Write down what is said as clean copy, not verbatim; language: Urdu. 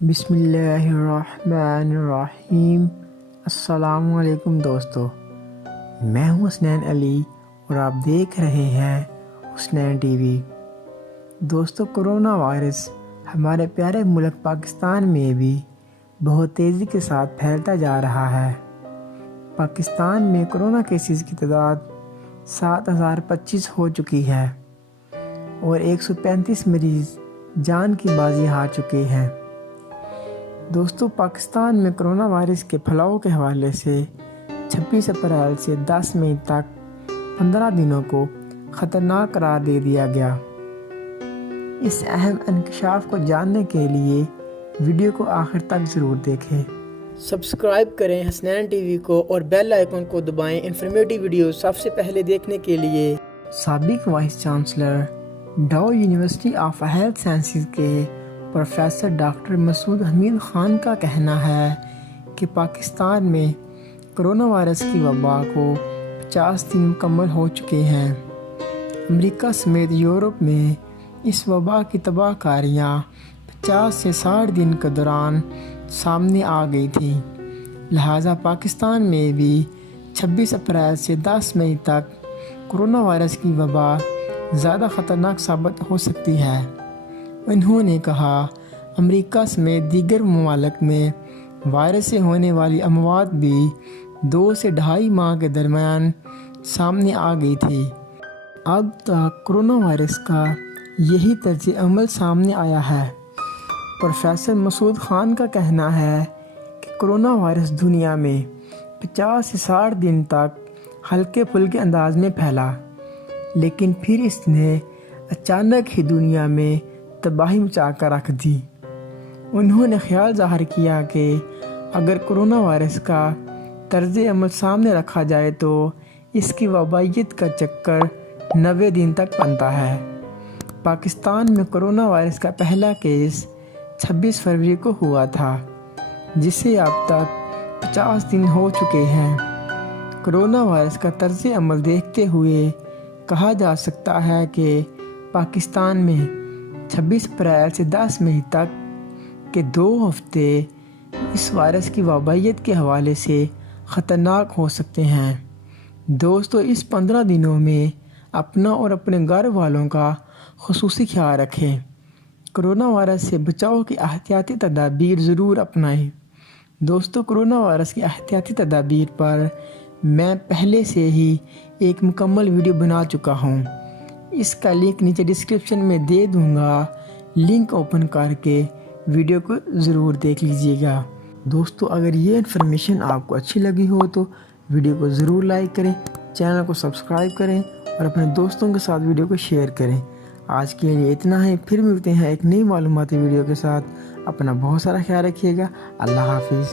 بسم اللہ الرحمن الرحیم۔ السلام علیکم دوستو، میں ہوں حسنین علی اور آپ دیکھ رہے ہیں حسنین ٹی وی۔ دوستو، کرونا وائرس ہمارے پیارے ملک پاکستان میں بھی بہت تیزی کے ساتھ پھیلتا جا رہا ہے۔ پاکستان میں کرونا کیسز کی تعداد 7025 ہو چکی ہے اور 135 مریض جان کی بازی ہار چکے ہیں۔ دوستو، پاکستان میں کرونا وائرس کے پھیلاؤ کے حوالے سے 26 اپریل سے 10 مئی تک 15 دنوں کو خطرناک قرار دے دیا گیا۔ اس اہم انکشاف کو جاننے کے لیے ویڈیو کو آخر تک ضرور دیکھیں۔ سبسکرائب کریں حسنین ٹی وی کو اور بیل آئیکن کو دبائیں انفارمیٹیو ویڈیو سب سے پہلے دیکھنے کے لیے۔ سابق vice chancellor Dow University of Health Sciences کے پروفیسر ڈاکٹر مسعود حمید خان کا کہنا ہے کہ پاکستان میں کرونا وائرس کی وبا کو 50 دن مکمل ہو چکے ہیں۔ امریکہ سمیت یورپ میں اس وبا کی تباہ کاریاں 50 سے 60 دن کے دوران سامنے آ گئی تھیں، لہٰذا پاکستان میں بھی 26 اپریل سے 10 مئی تک کرونا وائرس کی وبا زیادہ خطرناک ثابت ہو سکتی ہے۔ انہوں نے کہا، امریکہ سمیت دیگر ممالک میں وائرس سے ہونے والی اموات بھی 2 سے 2.5 ماہ کے درمیان سامنے آ گئی تھی۔ اب تک کرونا وائرس کا یہی طرز عمل سامنے آیا ہے۔ پروفیسر مسعود خان کا کہنا ہے کہ کرونا وائرس دنیا میں 50 سے 60 دن تک ہلکے پھلکے انداز میں پھیلا، لیکن پھر اس نے اچانک ہی دنیا میں تباہی مچا کر رکھ دی۔ انہوں نے خیال ظاہر کیا کہ اگر کرونا وائرس کا طرز عمل سامنے رکھا جائے تو اس کی وبائیت کا چکر 90 دن تک بنتا ہے۔ پاکستان میں کرونا وائرس کا پہلا کیس 26 فروری کو ہوا تھا، جسے اب تک 50 دن ہو چکے ہیں۔ کرونا وائرس کا طرز عمل دیکھتے ہوئے کہا جا سکتا ہے کہ پاکستان میں 26 اپریل سے 10 مئی تک کے 2 ہفتے اس وائرس کی وبائیت کے حوالے سے خطرناک ہو سکتے ہیں۔ دوستو، اس 15 دنوں میں اپنا اور اپنے گھر والوں کا خصوصی خیال رکھیں۔ کرونا وائرس سے بچاؤ کی احتیاطی تدابیر ضرور اپنائیں۔ دوستو، کرونا وائرس کی احتیاطی تدابیر پر میں پہلے سے ہی ایک مکمل ویڈیو بنا چکا ہوں، اس کا لنک نیچے ڈسکرپشن میں دے دوں گا۔ لنک اوپن کر کے ویڈیو کو ضرور دیکھ لیجیے گا۔ دوستو، اگر یہ انفارمیشن آپ کو اچھی لگی ہو تو ویڈیو کو ضرور لائک کریں، چینل کو سبسکرائب کریں اور اپنے دوستوں کے ساتھ ویڈیو کو شیئر کریں۔ آج کے لیے اتنا ہے، پھر ملتے ہیں ایک نئی معلوماتی ویڈیو کے ساتھ۔ اپنا بہت سارا خیال رکھیے گا۔ اللہ حافظ۔